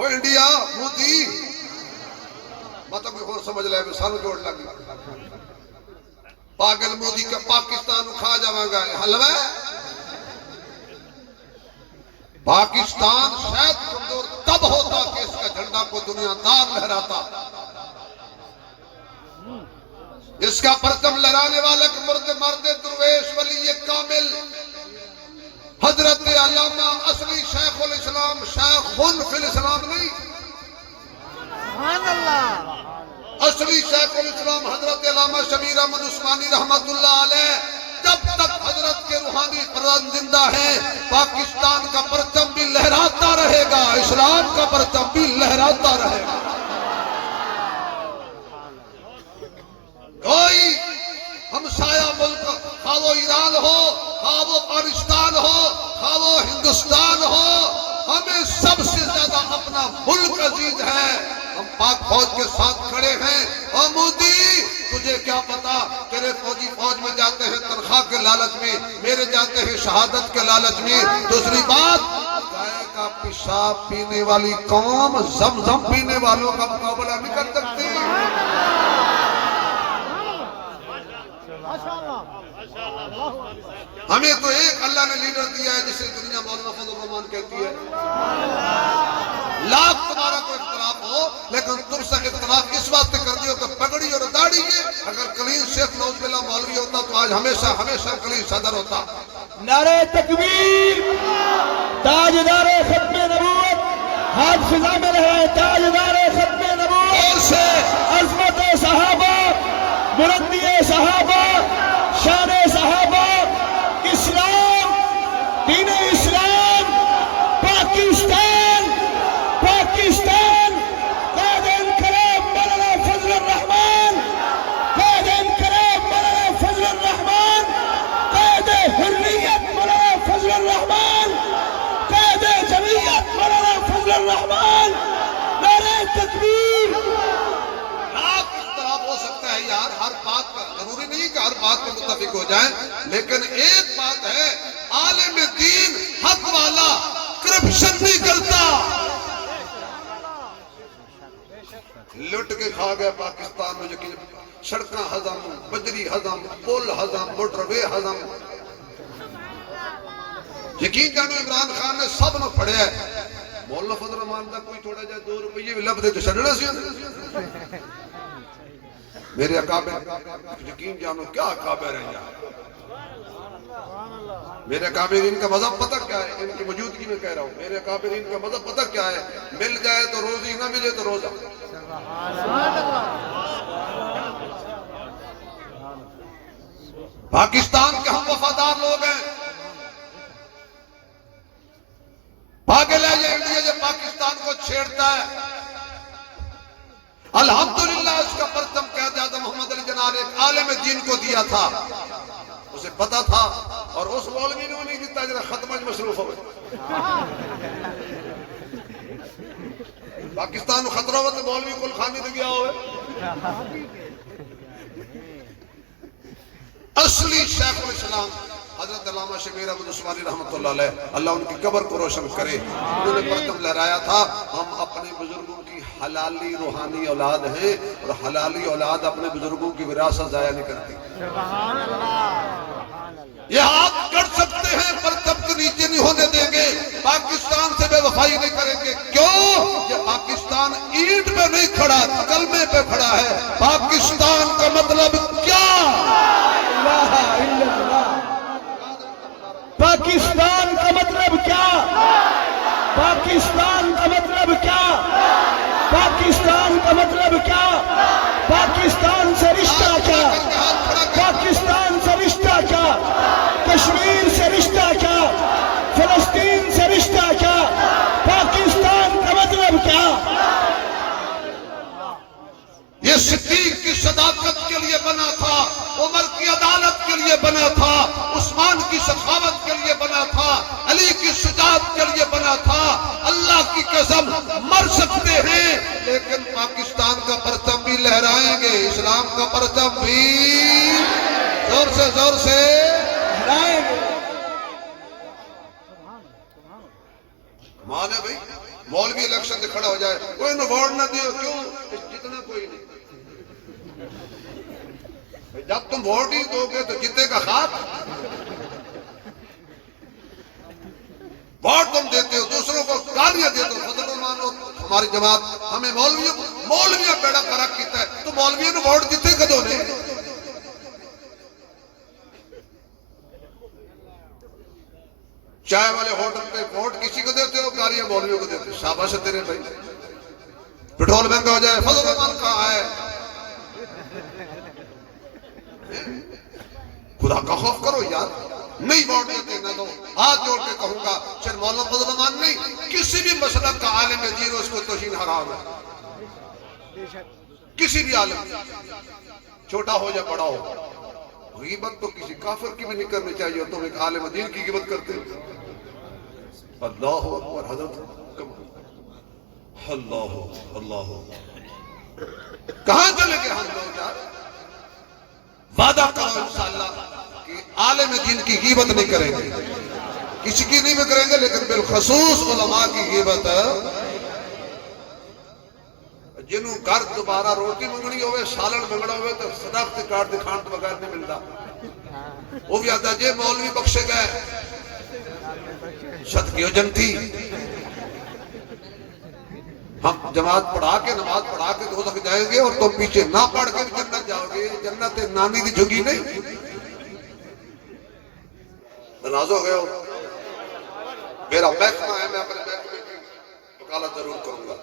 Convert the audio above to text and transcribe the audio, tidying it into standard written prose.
وہ انڈیا مودی مطلب کہ اور سمجھ لے سارو جوڑ لگی پاگل مودی کا پاکستان کھا جاواں گا حلوہ پاکستان شاید کمزور تب ہوتا کہ اس کا جھنڈا کو دنیا دار لہراتا اس کا پرچم لہرانے والا کہ مرد درویش ولی کامل حضرت علامہ اصلی شیخ الاسلام شیخ فی الاسلام نہیں سبحان اللہ اصلی شیخ الاسلام حضرت علامہ شبیر احمد عثمانی رحمت اللہ علیہ جب تک حضرت کے روحانی فرزند زندہ ہیں پاکستان کا پرچم بھی لہراتا رہے گا اسلام کا پرچم بھی لہراتا رہے گا کوئی ہمسایہ ملک خواہ وہ ایران ہو خواہ وہ پاکستان ہو خواہ وہ ہندوستان ہو ہمیں سب سے زیادہ اپنا ملک عزیز ہے ہم پاک فوج کے ساتھ کھڑے ہیں اور مودی تجھے کیا پتا تیرے فوجی فوج میں جاتے ہیں تنخواہ کے لالچ میں میرے جاتے ہیں شہادت کے لالچ میں دوسری بات گائے کا پیشاب پینے والی قوم زمزم پینے والوں کا مقابلہ نہیں کر سکتی ہمیں تو ایک اللہ نے لیڈر دیا ہے جسے دنیا مولانا فضل الرحمان کہتی ہے لاکھ تمہارا کوئی اختلاف ہو لیکن تم سے اختلاف اس بات کر دیو کہ پگڑی اور داڑھی ہے اگر کلیم شیخ نوز باللہ مولوی ہوتا تو آج ہمیشہ کلیم صدر ہوتا نعرہ تکبیر تاجدار ختم نبوت ہاتھ فضا میں رہے تاجدار ختم نبوت سے عظمت صحابہ بلندی صحابہ شان صحابہ اسلام دین اسلام پاکستان قائد انقلاب مولانا فضل الرحمان قائد انقلاب مولانا فضل الرحمان قائد حریت مولانا فضل الرحمان قائد جمعیت مولانا فضل الرحمان نعرہ تکبیر اختلاف ہو سکتا ہے یار ہر بات پر ضروری نہیں کہ ہر بات پر متفق ہو جائیں لیکن ایک بات ہے عالم دین حق والا کرپشن نہیں کرتا لٹ کے کھا گیا پاکستان میں یقین سڑکاں ہضم بجری ہضم پل ہضم موٹر وے ہضم یقین جانو عمران خان نے سب نو پڑھیا ہے مولانا فضل الرحمان دا کوئی تھوڑا جا 2 روپیے بھی لب دے تو چھڑنا سی میرے اکابر یقین جانو کیا اکابر ہیں یار میرے اکابرین کا مذہب پتہ کیا ہے ان کی موجودگی میں کہہ رہا ہوں میرے اکابرین کا مذہب پتہ کیا ہے مل جائے تو روزی نہ ملے تو روزہ پاکستان کے ہم وفادار لوگ ہیں پاگل ہے یہ انڈیا جو پاکستان کو چھیڑتا ہے الحمدللہ اس کا پرچم قائد اعظم محمد علی جناح نے ایک عالم دین کو دیا تھا اسے پتا تھا اور اس مولوی نے نہیں دیتا جنہا ختمج مصروف ہو پاکستان خطرہ ہوتا مولوی کل خانی دے گیا ہوئے اصلی شیخ الاسلام حضرت علامہ شبیر احمد عثمانی رحمت اللہ علیہ اللہ ان کی قبر کو روشن کرے انہوں نے پرچم لہرایا تھا ہم اپنے بزرگوں کی حلالی روحانی اولاد ہیں اور حلالی اولاد اپنے بزرگوں کی وراثت ضائع نہیں کرتی یہ ہاتھ کر سکتے ہیں پرچم کے نیچے نہیں ہونے دیں گے پاکستان سے بے وفائی نہیں کریں گے کیوں کہ پاکستان اینٹ پہ نہیں کھڑا کلمے پہ کھڑا ہے پاکستان کا مطلب کیا پاکستان کا مطلب کیا پاکستان کا مطلب کیا پاکستان کا مطلب کیا پاکستان سے رشتہ کیا پاکستان سے رشتہ کیا کشمیر سے رشتہ کیا فلسطین سے رشتہ کیا پاکستان کا مطلب کیا یہ صدیق کی صداقت کے لیے بنا تھا عمر کی عدالت کے لیے بنا تھا عثمان کی سخاوت کے لیے بنا تھا علی کی شجاعت کے لیے بنا تھا اللہ کی قسم مر سکتے ہیں لیکن پاکستان کا پرچم بھی لہرائیں گے اسلام کا پرچم بھی زور سے لہرائیں گے مال ہے بھائی مولوی الیکشن سے کھڑا ہو جائے کوئی نہ ووٹ نہ دیو، کیوں؟ جتنا کوئی نہیں، جب تم ووٹ ہی دو گے تو جتے کا خواب؟ ووٹ تم دیتے ہو، دوسروں کو گالیاں دیتے ہو، فضل الرحمان ہو ہماری جماعت ہمیں مولویوں بیڑا فرق کیتا ہے، تو مولویوں نے ووٹ دیتے کدوں نے؟ چائے والے ہوٹل پہ ووٹ کسی کو دیتے ہو، گالیاں مولویوں کو دیتے ہو، شاباش ہے تیرے بھائی۔ پٹرول مہنگا ہو جائے، فضل الرحمان کہاں ہے؟ خدا کا خوف کرو یار، نہیں ووٹ دیتے نہ دو، ہاتھ جوڑ کے کہوں گا صرف مولانا فضل الرحمان نہیں، کسی بھی مسلک کا عالم دین اس کو توہین حرام ہے، کسی بھی عالم، چھوٹا ہو یا بڑا ہو۔ غیبت تو کسی کافر کی بھی نہیں کرنی چاہیے، تم ایک عالم دین کی غیبت کرتے ہو۔ اللہ اکبر، حضرت اللہ اللہ، کہاں چلے گئے ہم لوگ یار؟ وعدہ کرو انشاءاللہ کہ عالم دین کی غیبت نہیں کریں گے، کسی کی نہیں کریں گے، لیکن بالخصوص علماء کی غیبت۔ جنہوں گھر دوبارہ روٹی منگنی ہوئے، سالن منگنا ہوئے تو صداقت کارڈ دکھان تو بغیر نہیں ملتا، وہ بھی آتا جے مولوی بخشے گئے، صدقے جنتی۔ ہم جماعت پڑھا کے نماز پڑھا کے دو تک جائیں گے اور تم پیچھے نہ پڑھ کے بھی جنت جاؤ گے، جنت نانی دی جھگی نہیں۔ ناراض ہو گئے ہو؟ میرا محکمہ ہے، میں اپنے محکمے کی وکالت ضرور کروں گا۔